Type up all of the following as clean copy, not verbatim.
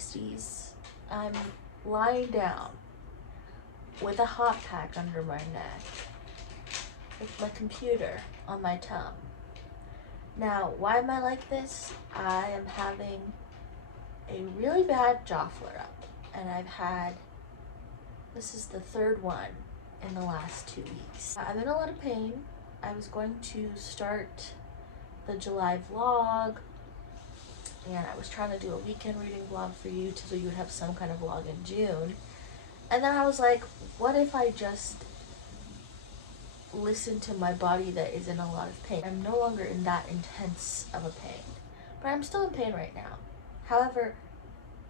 besties. I'm lying down with a hot pack under my neck, with my computer on my tongue. Now, why am I like this? I am having a really bad jaw flare-up, and this is the third one in the last 2 weeks. I'm in a lot of pain. I was going to start the July vlog, and I was trying to do a weekend reading vlog for you so you would have some kind of vlog in June. And then I was like, what if I just listen to my body that is in a lot of pain? I'm no longer in that intense of a pain, but I'm still in pain right now. However,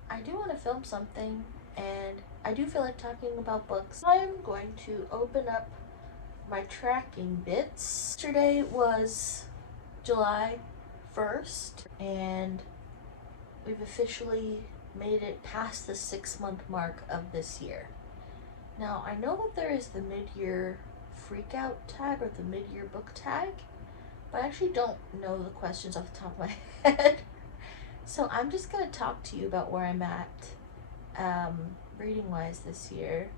I do want to film something, and I do feel like talking about books. I'm going to open up my tracking bits. Yesterday was July 1st, and we've officially made it past the 6-month mark of this year. Now, I know that there is the mid-year freakout tag or the mid-year book tag, but I actually don't know the questions off the top of my head. So I'm just going to talk to you about where I'm at reading-wise this year,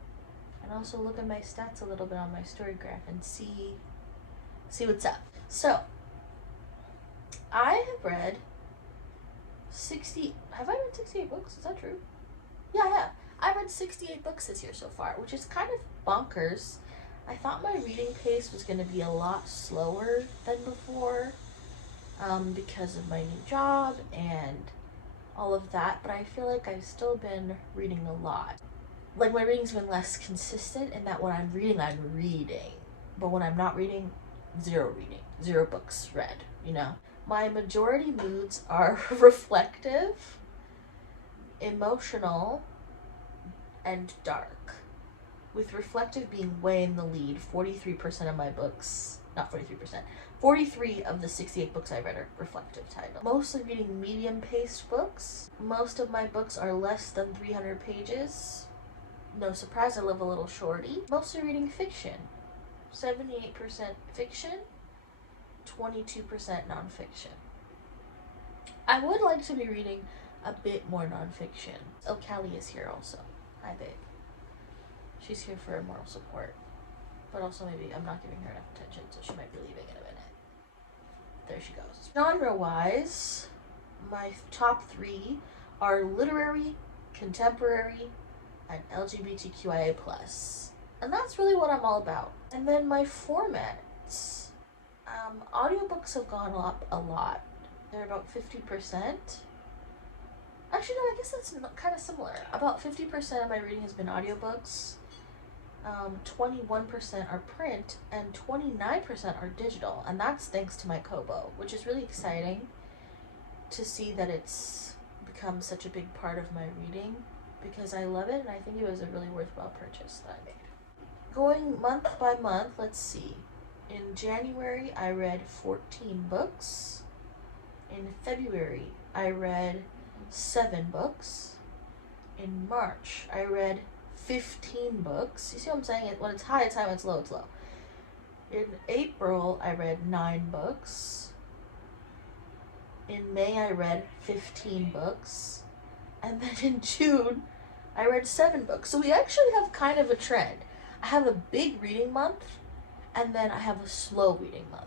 and also look at my stats a little bit on my story graph and see what's up. So, I have read 68 books? Is that true? Yeah, I have. I've read 68 books this year so far, which is kind of bonkers. I thought my reading pace was going to be a lot slower than before because of my new job and all of that, but I feel like I've still been reading a lot. Like, my reading's been less consistent in that when I'm reading, but when I'm not reading, zero books read, you know? My majority moods are reflective, emotional, and dark, with reflective being way in the lead. 43% of my books, not 43%, 43 of the 68 books I read are reflective title. Mostly reading medium-paced books. Most of my books are less than 300 pages. No surprise, I live a little shorty. Mostly reading fiction. 78% fiction, 22% nonfiction. I would like to be reading a bit more nonfiction. Oh, Callie is here also. Hi, babe. She's here for moral support, but also maybe I'm not giving her enough attention, so she might be leaving in a minute. There she goes. Genre-wise, my top 3 are literary, contemporary, and LGBTQIA+. And that's really what I'm all about. And then my formats. Audiobooks have gone up a lot. They're about 50%. Actually, no, I guess that's kind of similar. About 50% of my reading has been audiobooks. 21% are print, and 29% are digital. And that's thanks to my Kobo, which is really exciting to see that it's become such a big part of my reading, because I love it, and I think it was a really worthwhile purchase that I made. Going month by month, let's see. In January, I read 14 books. In February, I read 7 books. In March, I read 15 books. You see what I'm saying? When it's high, it's high. When it's low, it's low. In April, I read 9 books. In May, I read 15 books. And then in June, I read 7 books. So we actually have kind of a trend. I have a big reading month, and then I have a slow reading month.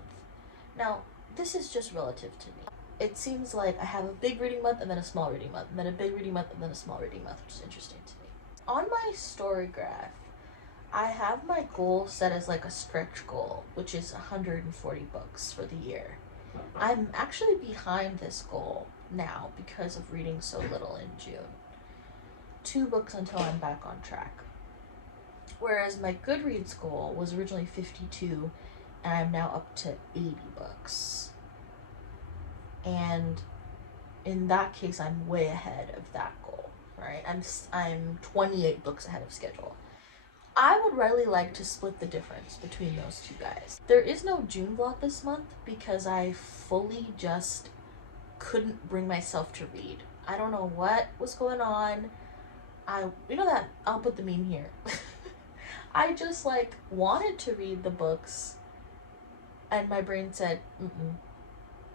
Now, this is just relative to me. It seems like I have a big reading month and then a small reading month, and then a big reading month and then a small reading month, which is interesting to me. On my story graph, I have my goal set as like a stretch goal, which is 140 books for the year. I'm actually behind this goal now because of reading so little in June. 2 books until I'm back on track. Whereas my Goodreads goal was originally 52, and I'm now up to 80 books. And in that case, I'm way ahead of that goal, right? I'm 28 books ahead of schedule. I would really like to split the difference between those 2 guys. There is no June vlog this month because I fully just couldn't bring myself to read. I don't know what was going on. You know that, I'll put the meme here. I just wanted to read the books, and my brain said,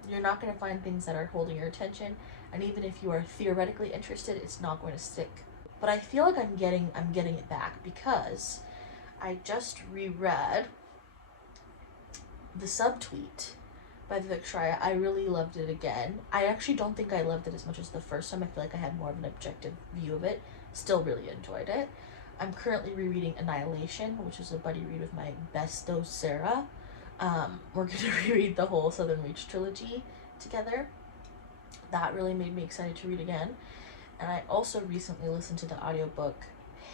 you're not going to find things that are holding your attention, and even if you are theoretically interested, it's not going to stick. But I feel like I'm getting it back because I just reread The Subtweet by Vivek Shraya. I really loved it again. I actually don't think I loved it as much as the first time. I feel like I had more of an objective view of it. Still really enjoyed it. I'm currently rereading Annihilation, which is a buddy read with my besto Sarah. We're going to reread the whole Southern Reach trilogy together. That really made me excited to read again. And I also recently listened to the audiobook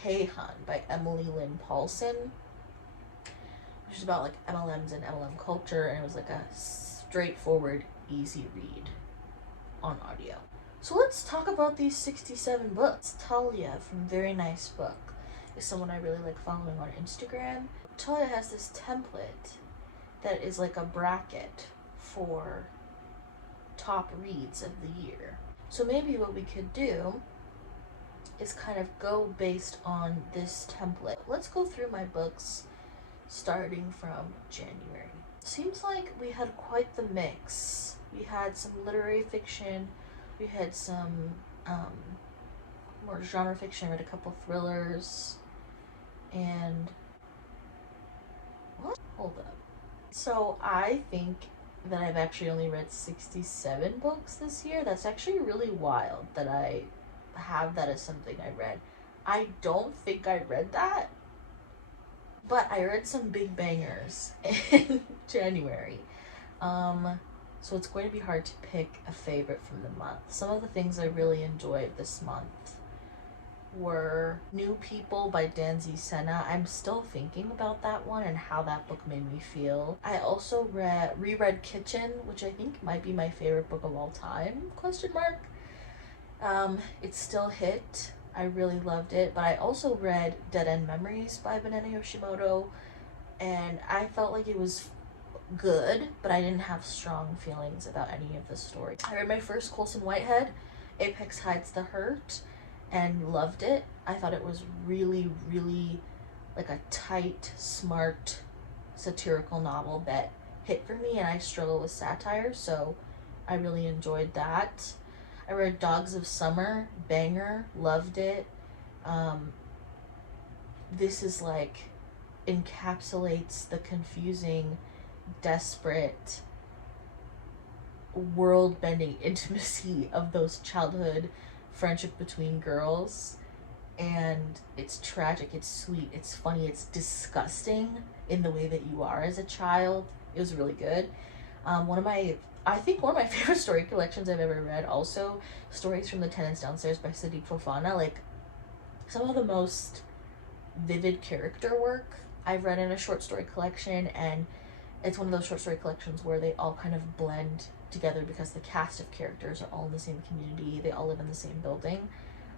Hey Hun by Emily Lynn Paulson, which is about like MLMs and MLM culture, and it was like a straightforward, easy read on audio. So let's talk about these 67 books. Talia from Very Nice Book is someone I really like following on Instagram. Talia has this template that is like a bracket for top reads of the year. So maybe what we could do is kind of go based on this template. Let's go through my books starting from January. Seems like we had quite the mix. We had some literary fiction, we had some more genre fiction, read a couple thrillers, and what? Hold up. So I think that I've actually only read 67 books this year. That's actually really wild that I have that as something I read. I don't think I read that, but I read some big bangers in January. So it's going to be hard to pick a favorite from the month. Some of the things I really enjoyed this month were New People by Danzy Senna. I'm still thinking about that one and how that book made me feel. I also reread Kitchen, which I think might be my favorite book of all time, ? It still hit. I really loved it. But I also read Dead End Memories by Banana Yoshimoto, and I felt like it was good, but I didn't have strong feelings about any of the story. I read my first Colson Whitehead, Apex Hides the Hurt, and loved it. I thought it was really, really like a tight, smart, satirical novel that hit for me, and I struggle with satire, so I really enjoyed that. I read Dogs of Summer, banger, loved it. This is like encapsulates the confusing, desperate, world-bending intimacy of those childhood friendship between girls, and it's tragic, it's sweet, it's funny, it's disgusting in the way that you are as a child. It was really good. I think one of my favorite story collections I've ever read, also Stories from the Tenants Downstairs by Sadiq Fofana. Like, some of the most vivid character work I've read in a short story collection, and it's one of those short story collections where they all kind of blend together because the cast of characters are all in the same community, they all live in the same building.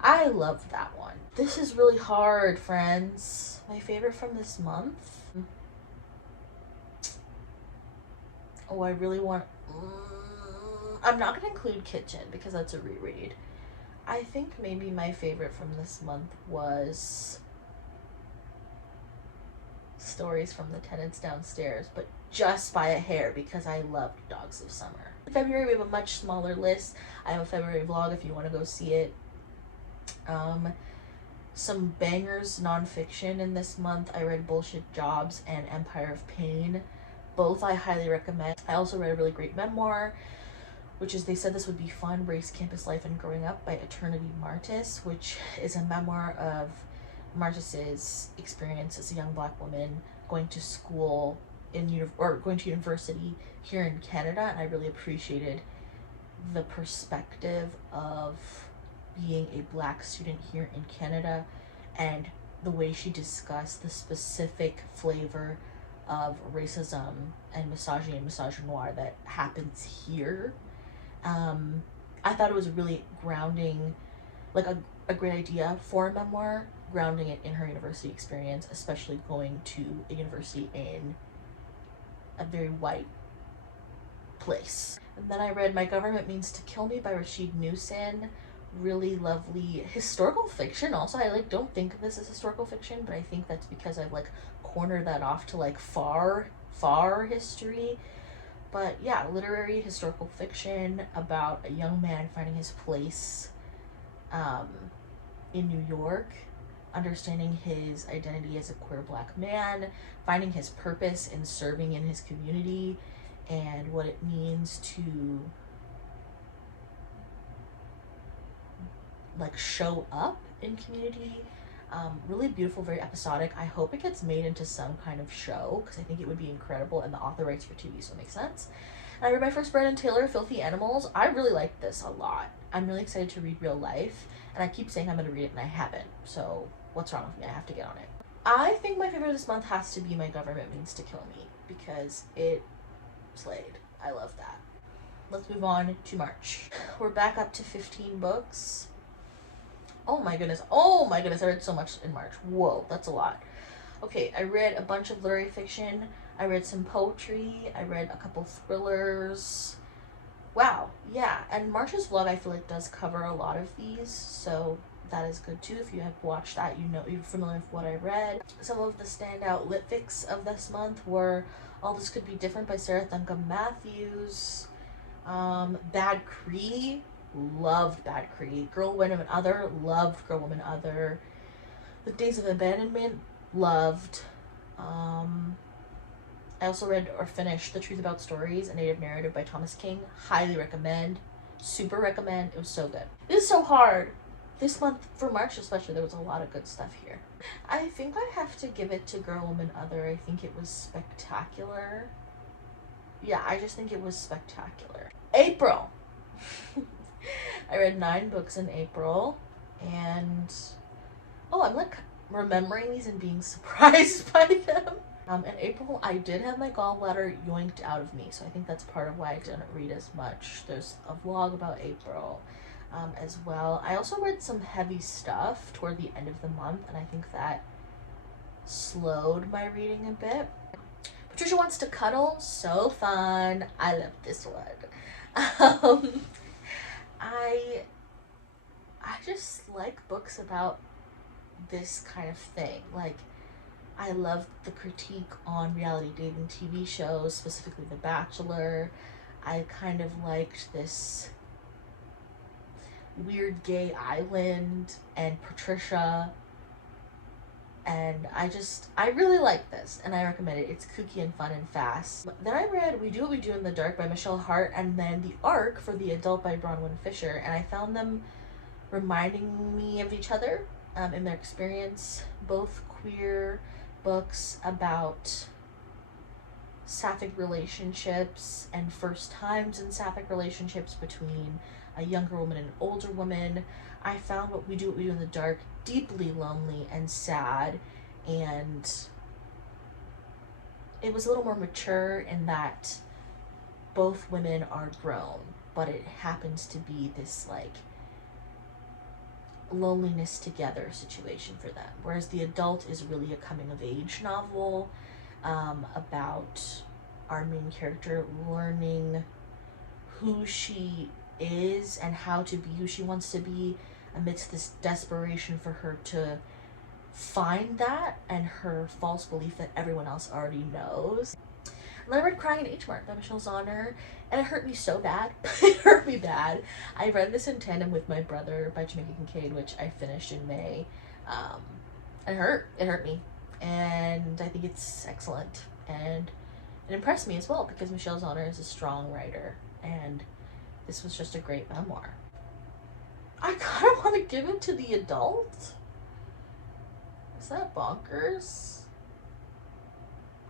I loved that one. This is really hard, friends. My favorite from this month? Oh, I really want... I'm not going to include Kitchen because that's a reread. I think maybe my favorite from this month was Stories from the Tenants Downstairs, but just by a hair because I loved Dogs of Summer. In February, we have a much smaller list. I have a February vlog if you want to go see it. Some bangers nonfiction in this month. I read Bullshit Jobs and Empire of Pain. Both I highly recommend. I also read a really great memoir, which is They Said This Would Be Fun, Race, Campus Life, and Growing Up by Eternity Martis, which is a memoir of Martis's experience as a young Black woman going to school going to university here in Canada, and I really appreciated the perspective of being a Black student here in Canada and the way she discussed the specific flavor of racism and misogyny and misogynoir that happens here. I thought it was a really grounding, like a great idea for a memoir, grounding it in her university experience, especially going to a university in a very white place. And then I read My Government Means to Kill Me by Rashid Newson. Really lovely historical fiction. Also, I don't think of this as historical fiction, but I think that's because I've cornered that off to far history. But yeah, literary historical fiction about a young man finding his place um, in New York, understanding his identity as a queer black man, finding his purpose in serving in his community, and what it means to like show up in community. Really beautiful, very episodic. I hope it gets made into some kind of show because I think it would be incredible, and the author writes for TV, so it makes sense. And I read my first Brandon Taylor, Filthy Animals. I really liked this a lot. I'm really excited to read Real Life, and I keep saying I'm going to read it and I haven't, so what's wrong with me? I have to get on it. I think my favorite this month has to be My Government Means to Kill Me because it slayed. I love that. Let's move on to March. We're back up to 15 books. Oh my goodness, I read so much in March. Whoa, that's a lot. Okay, I read a bunch of literary fiction. I read some poetry. I read a couple thrillers. Wow, yeah, and March's vlog I feel like does cover a lot of these, so that is good too. If you have watched that, you know, you're familiar with what I read. Some of the standout lit fics of this month were All This Could Be Different by Sarah Thunkam Matthews, Bad Cree, loved Bad Cree, Girl, Woman, and Other, loved Girl, Woman, Other, The Days of Abandonment, loved. I also read or finished The Truth About Stories, a native narrative by Thomas King. Highly recommend. Super recommend. It was so good. This is so hard. This month, for March especially, there was a lot of good stuff here. I think I have to give it to Girl, Woman, Other. I think it was spectacular. Yeah, I just think it was spectacular. April. I read 9 books in April, and I'm like remembering these and being surprised by them. In April, I did have my gallbladder yoinked out of me, so I think that's part of why I didn't read as much. There's a vlog about April as well. I also read some heavy stuff toward the end of the month, and I think that slowed my reading a bit. Patricia Wants to Cuddle, so fun. I love this one. I just like books about this kind of thing. Like, I love the critique on reality dating TV shows, specifically The Bachelor. I kind of liked this weird gay island and Patricia. And I really like this, and I recommend it. It's kooky and fun and fast. Then I read We Do What We Do in the Dark by Michelle Hart, and then The Ark for the Adult by Bronwyn Fisher, and I found them reminding me of each other in their experience. Both queer books about sapphic relationships and first times in sapphic relationships between a younger woman and an older woman. I found What We Do in the Dark deeply lonely and sad, and it was a little more mature in that both women are grown, but it happens to be this like loneliness together situation for them, whereas The Adult is really a coming of age novel about our main character learning who she is and how to be who she wants to be amidst this desperation for her to find that and her false belief that everyone else already knows. And then I read Crying in H Mart by Michelle Zauner, and it hurt me so bad. It hurt me bad. I read this in tandem with My Brother by Jamaica Kincaid, which I finished in May. It hurt me, and I think it's excellent, and it impressed me as well because Michelle Zauner is a strong writer, and this was just a great memoir. I kind of want to give it to The Adult. Is that bonkers?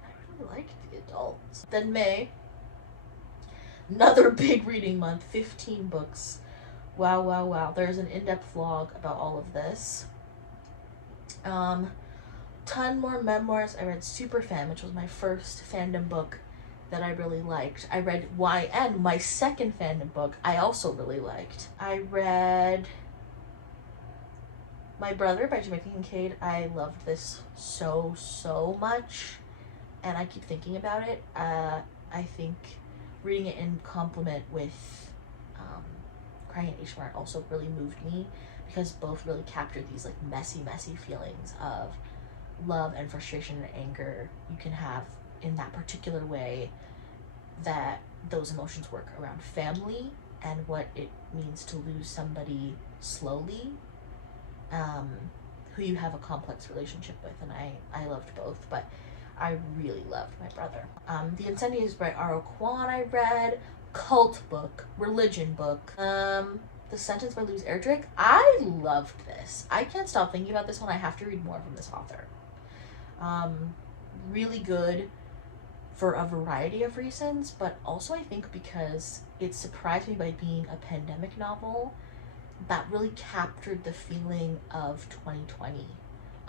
I really liked The Adult. Then May, another big reading month, 15 books. Wow. There's an in-depth vlog about all of this. Ton more memoirs. I read Superfan, which was my first fandom book that I really liked. I read YN, my second fandom book, I also really liked. I read My Brother by Jamaica Kincaid. I loved this so much, and I keep thinking about it. I think reading it in complement with Crying in H Mart also really moved me because both really captured these like messy feelings of love and frustration and anger you can have in that particular way that those emotions work around family and what it means to lose somebody slowly, who you have a complex relationship with, and I loved both, but I really loved my brother. The Incendiaries by R.O. Kwan I read, cult book, religion book. The Sentence by Louise Erdrich. I loved this. I can't stop thinking about this one. I have to read more from this author. Really good for a variety of reasons, but also I think because it surprised me by being a pandemic novel that really captured the feeling of 2020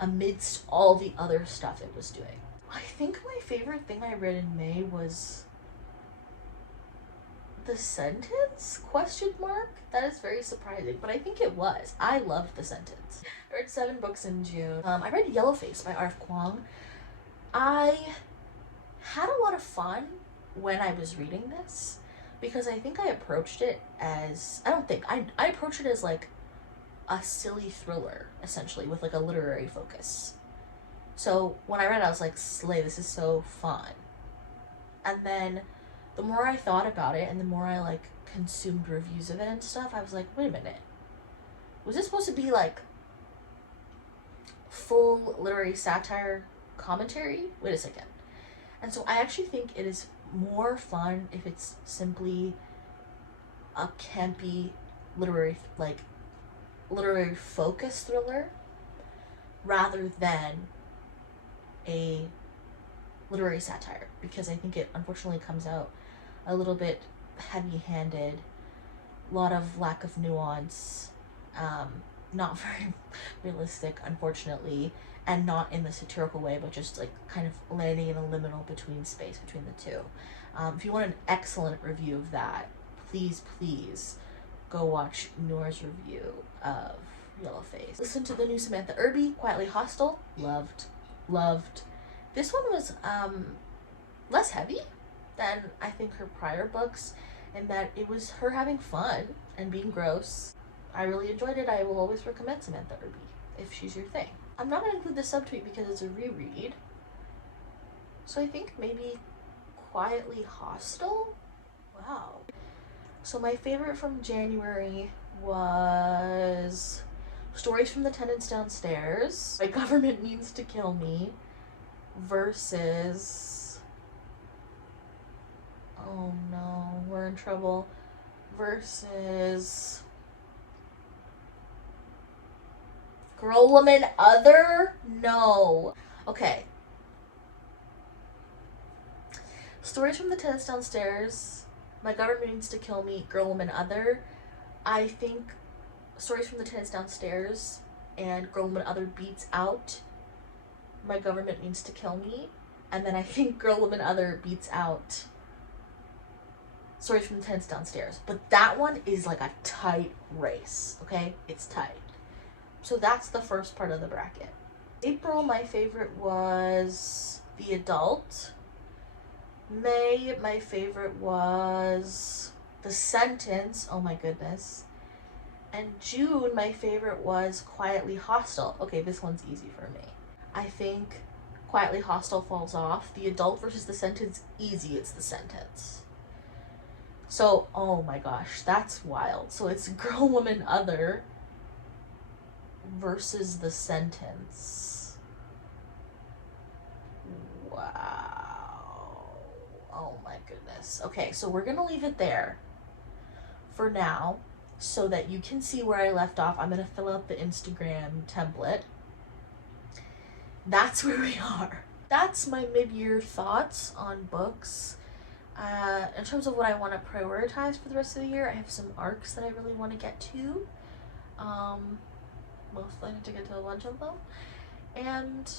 amidst all the other stuff it was doing. I think my favorite thing I read in May was The Sentence? Question mark? That is very surprising, but I think it was. I loved The Sentence. I read 7 books in June. I read Yellowface by R.F. Kuang. I had a lot of fun when I was reading this because I think I approached it as, I approached it as like a silly thriller, essentially, with like a literary focus. So when I read it, I was like, slay, this is so fun. And then the more I thought about it and the more I like consumed reviews of it and stuff, I was like, wait a minute. Was this supposed to be like full literary satire commentary? Wait a second. And so I actually think it is more fun if it's simply a campy literary focus thriller rather than a literary satire, because I think it unfortunately comes out a little bit heavy-handed, a lot of lack of nuance, not very realistic, unfortunately, and not in the satirical way, but just like kind of landing in a liminal space between the two. If you want an excellent review of that, please go watch Noor's review of Yellowface. Listen to the new Samantha Irby, Quietly Hostile. Loved. This one was less heavy than I think her prior books, in that it was her having fun and being gross. I really enjoyed it. I will always recommend Samantha Irby if she's your thing. I'm not going to include the subtweet because it's a reread. So I think maybe Quietly Hostile? Wow. So my favorite from January was Stories from the Tenants Downstairs. My Government Means to Kill Me versus... Oh no, we're in trouble. Versus... Girl, Woman, Other? No. Okay. Stories from the Tenants Downstairs, My Government Means to Kill Me, Girl, Woman, Other. I think Stories from the Tenants Downstairs and Girl, Woman, Other beats out My Government Means to Kill Me. And then I think Girl, Woman, Other beats out Stories from the Tenants Downstairs. But that one is like a tight race, okay? It's tight. So that's the first part of the bracket. April, my favorite was The Adult. May, my favorite was The Sentence. Oh my goodness. And June, my favorite was Quietly Hostile. Okay, this one's easy for me. I think Quietly Hostile falls off. The Adult versus The Sentence, easy, it's The Sentence. So, oh my gosh, that's wild. So it's Girl, Woman, Other versus The Sentence. Wow. Oh my goodness. Okay, so we're gonna leave it there for now so that you can see where I left off. I'm gonna fill out the Instagram template. That's where we are. That's my mid-year thoughts on books. In terms of what I want to prioritize for the rest of the year, I have some arcs that I really want to get to. Most likely to get to a bunch of them. And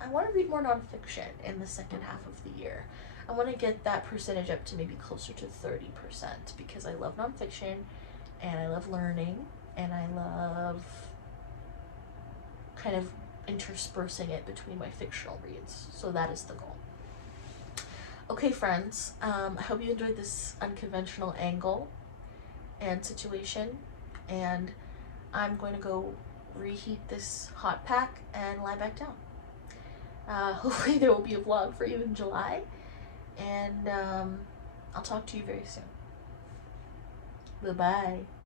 I want to read more nonfiction in the second half of the year. I want to get that percentage up to maybe closer to 30% because I love nonfiction and I love learning and I love kind of interspersing it between my fictional reads. So that is the goal. Okay, friends, I hope you enjoyed this unconventional angle and situation, and I'm going to go reheat this hot pack and lie back down. Hopefully there will be a vlog for you in July, and I'll talk to you very soon. Bye-bye.